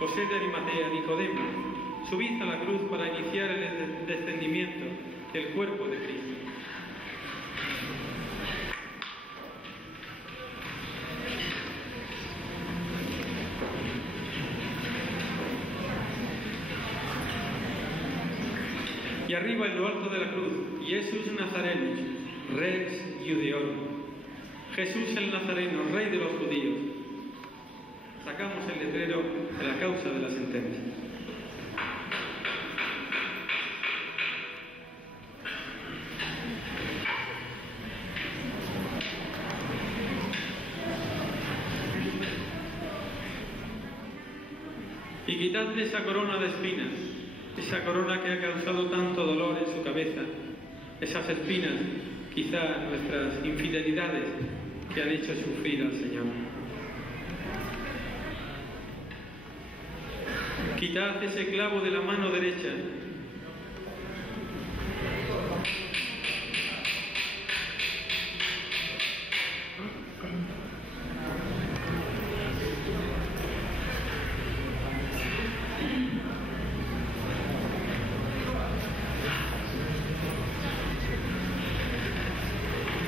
José de Arimatea, Nicodemo, subid a la cruz para iniciar el descendimiento del cuerpo de Cristo. Y arriba en lo alto de la cruz, Jesús Nazareno, Rex Judeorum. Jesús el Nazareno, Rey de los judíos. Sacamos el letrero de la causa de la sentencia. Y quitadle esa corona de espinas, esa corona que ha causado tanto dolor en su cabeza, esas espinas, quizá nuestras infidelidades que han hecho sufrir al Señor. Quitad ese clavo de la mano derecha.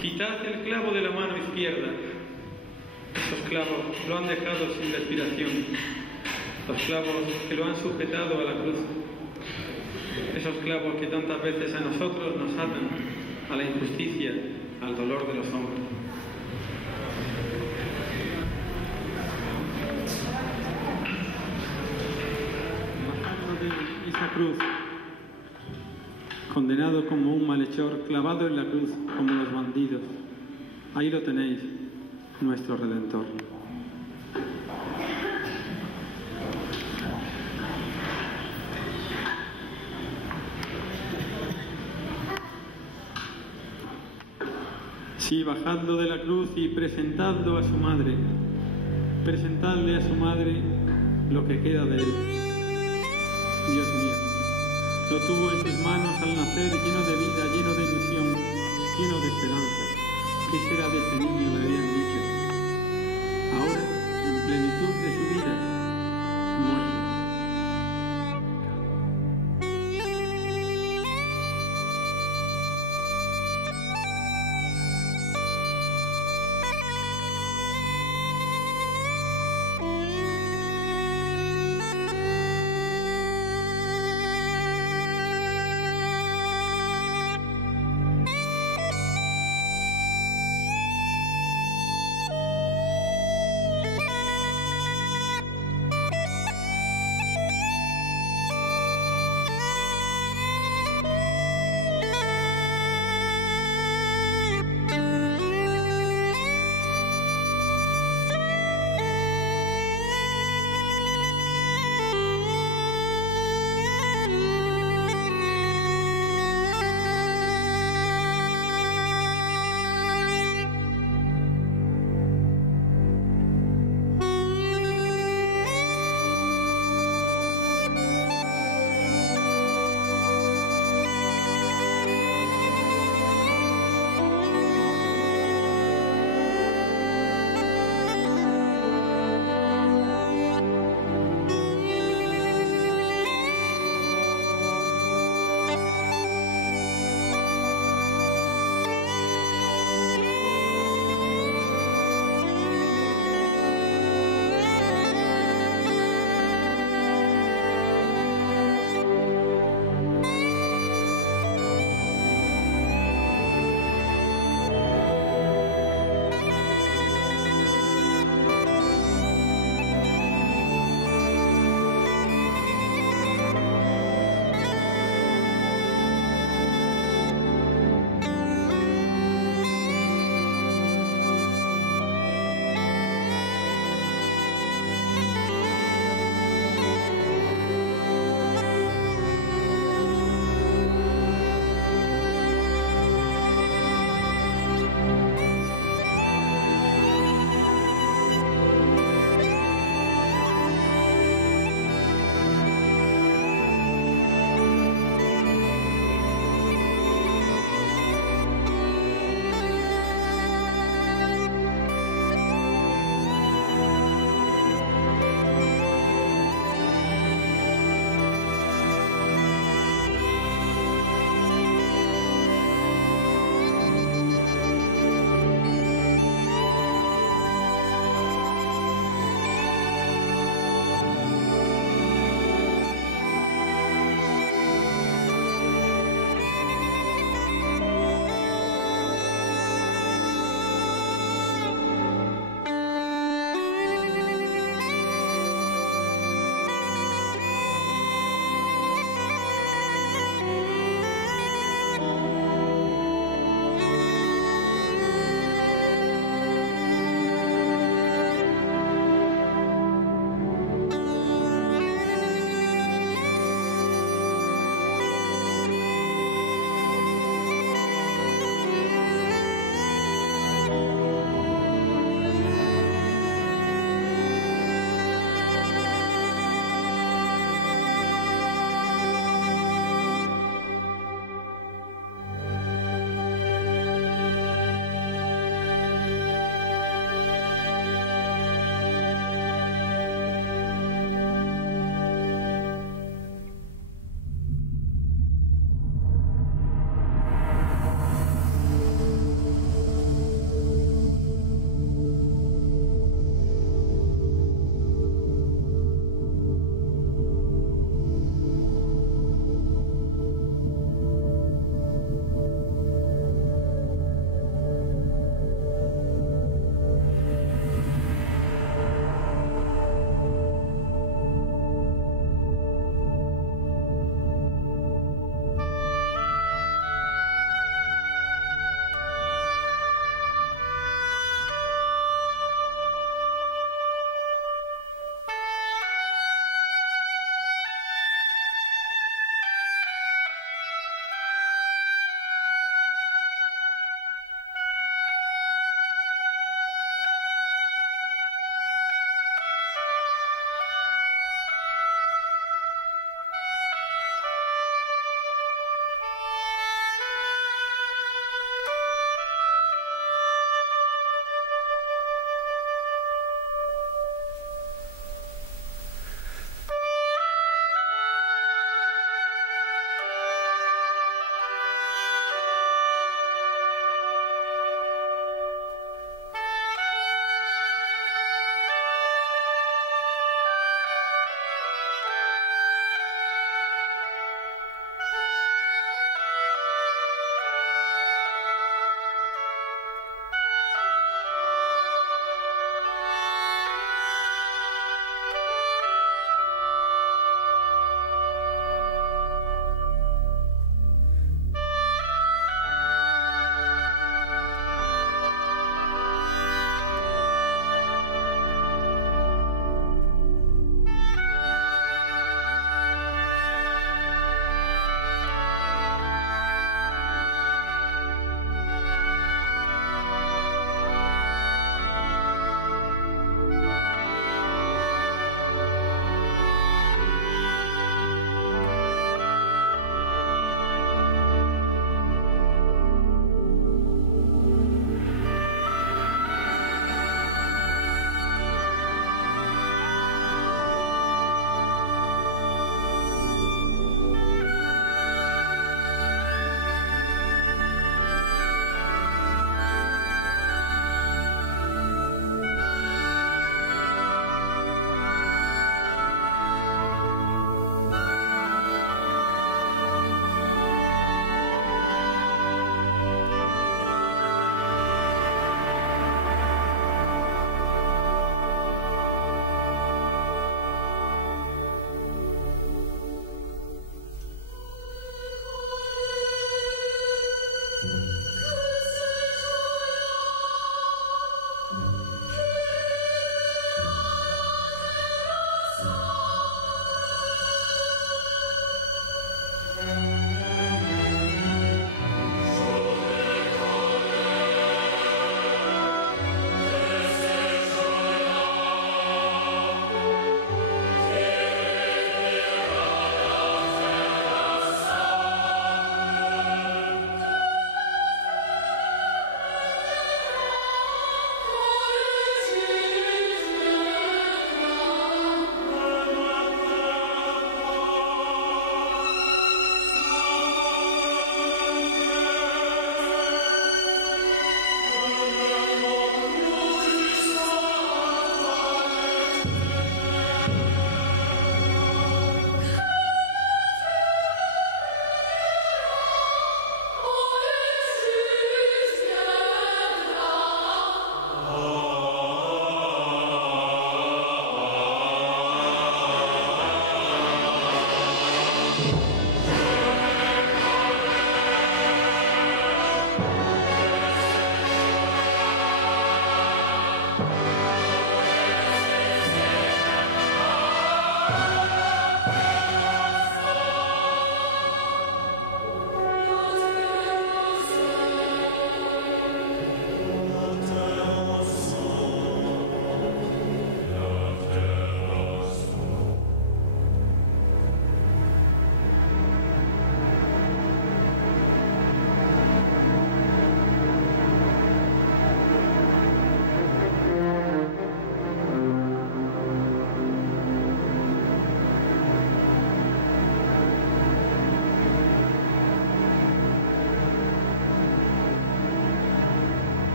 Quitad el clavo de la mano izquierda. Esos clavos lo han dejado sin respiración. Los clavos que lo han sujetado a la cruz. Esos clavos que tantas veces a nosotros nos atan a la injusticia, al dolor de los hombres. Bajando de esa cruz, condenado como un malhechor, clavado en la cruz como los bandidos. Ahí lo tenéis, nuestro Redentor. Sí, bajadlo de la cruz y presentadlo a su madre. Presentadle a su madre lo que queda de él. Dios mío, lo tuvo en sus manos al nacer, lleno de vida, lleno de ilusión.